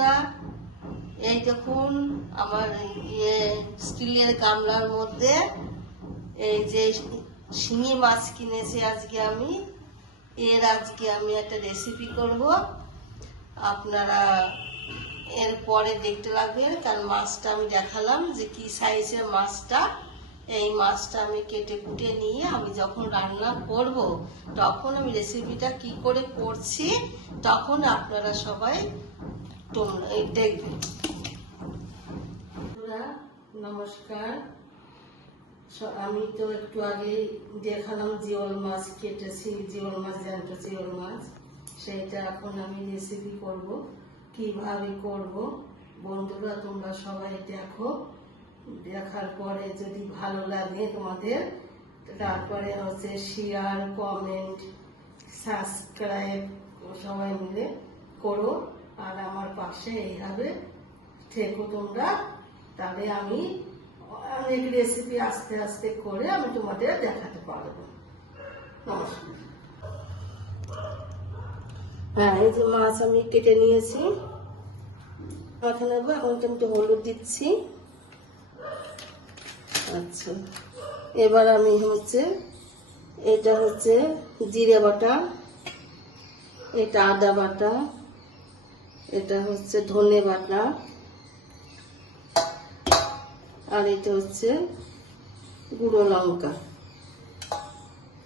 বন্ধুরা, এই দেখুন আমার স্টিলের গামলার মধ্যে এই যে শিঙি মাছ কিনেছি আজকে আমি একটা রেসিপি করব। আপনারা এরপরে দেখতে লাগবেন, কারণ মাছটা আমি দেখালাম যে কি সাইজের মাছটা। এই মাছটা আমি কেটে কুটে নিয়ে আমি যখন রান্না করব তখন আমি রেসিপিটা কি করে করছি তখন আপনারা সবাই দেখবেন। নমস্কার, আমি তো একটু আগে দেখালাম জিওল মাছ কেটেছি, জিওল মাছ জ্যান্ত জিওল মাছ, সেটা এখন আমি রেসিপি করব। কিভাবে করব বন্ধুরা তোমরা সবাই দেখো, দেখার পরে যদি ভালো লাগে তোমাদের তারপরে হচ্ছে শেয়ার, কমেন্ট, সাবস্ক্রাইব সবাই মিলে করো, আর আমার পাশে এইভাবে থেকো তোমরা। তাহলে আমি অনেক রেসিপি আস্তে আস্তে করে আমি তোমাদের দেখাতে পারবো। নমস্কার। হ্যাঁ, এই যে মাছ আমি কেটে নিয়েছি, মাথা নেবো। এখন একটু হলুদ দিচ্ছি। আচ্ছা, এবার আমি এটা হচ্ছে জিরে বাটা, এটা আদা বাটা, এটা হচ্ছে ধনে বাটা, আর এটা হচ্ছে গুঁড়ো লঙ্কা।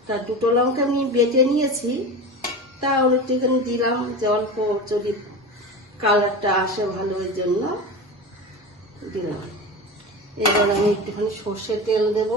তার দুটো লঙ্কা আমি বেটে নিয়েছি, তা একটুখানি দিলাম যে অল্প যদি কালারটা আসে ভালো, ওই জন্য দিলাম। এবার আমি একটুখানি সর্ষের তেল দেব।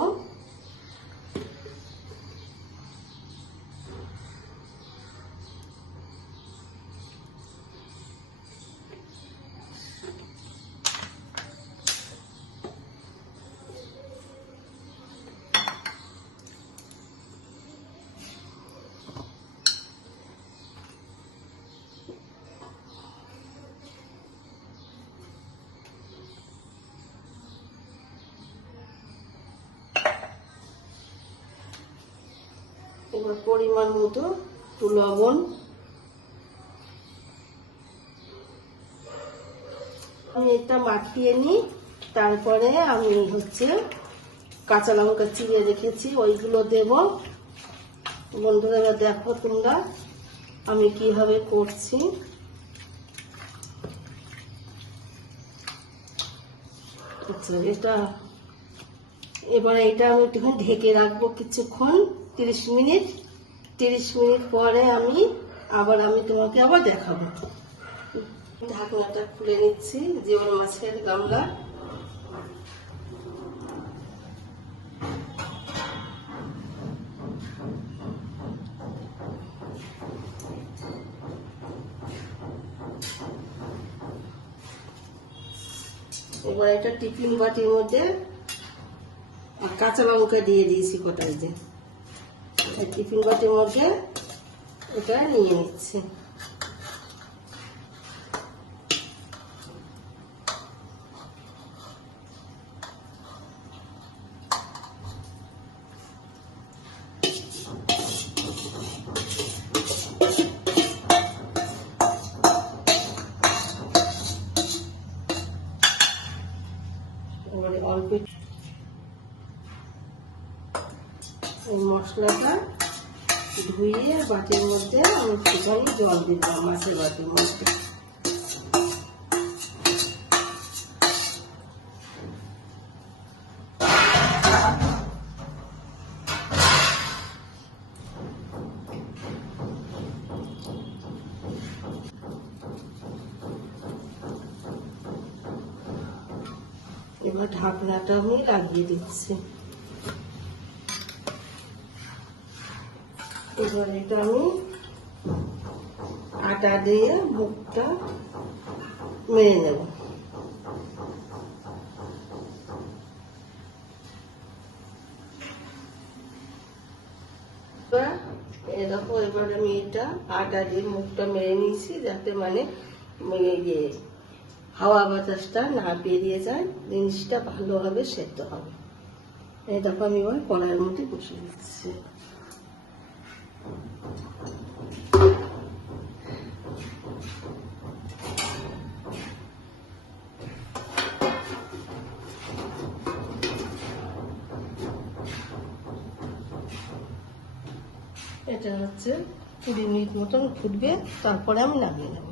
এবার পরিমাণ মতো একটু লবণ, আমি এটা মাখিয়ে নিই। তারপরে আমি কাঁচা লঙ্কা চিড়ে রেখেছি ওইগুলো দেব। বন্ধুরা দেখো তোমরা আমি কিভাবে করছি। আচ্ছা, এবার এটা আমি একটুখানি ঢেকে রাখবো কিছুক্ষণ, 30 মিনিট। 30 মিনিট পরে আমি তোমাকে আবার দেখাবো। ঢাকনাটা খুলে নিচ্ছি জিওল মাছের গামলা। এবার এটা টিফিন বাটির মধ্যে কাঁচা লঙ্কা দিয়ে দিয়েছি কোটায়, যে টিফিন বাটির মধ্যে এটা নিয়ে নিচ্ছি। এবারে অল্প এই মশলাটা ধুয়ে বাটির মধ্যে আমি একটুখানি জল দিতাম মাছের বাটির মধ্যে। এবার ঢাকনাটা আমি লাগিয়ে দিচ্ছি। এবার এটা আমি আটা দিয়ে মুখটা মেরে নেব। দেখো এবার আমি এটা আটা দিয়ে মুখটা মেরে নিয়েছি, যাতে হাওয়া বাতাসটা না বেরিয়ে যায়, জিনিসটা ভালোভাবে সেদ্ধ হবে। এই দেখো আমি এবার কড়াইয়ের মধ্যে বসে দিচ্ছি। এটা হচ্ছে 20 মিনিট মতন ফুটবে, তারপরে আমি নামিয়ে নেব।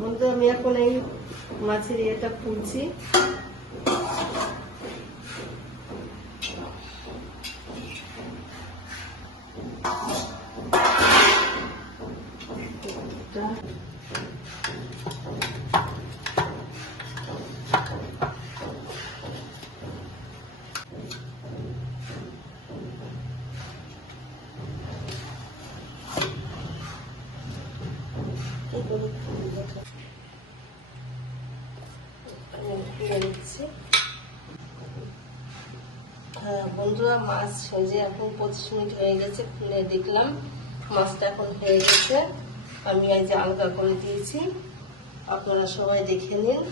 বন্ধু, আমি এখন এই মাছের এটা ফুলছি। বন্ধুরা, মাছ যে এখন 25 মিনিট হয়ে গেছে, খুলে দেখলাম মাছটা এখন হয়ে গেছে। আমি এই যে আলগা করে দিয়েছি, আপনারা সবাই দেখে নিন।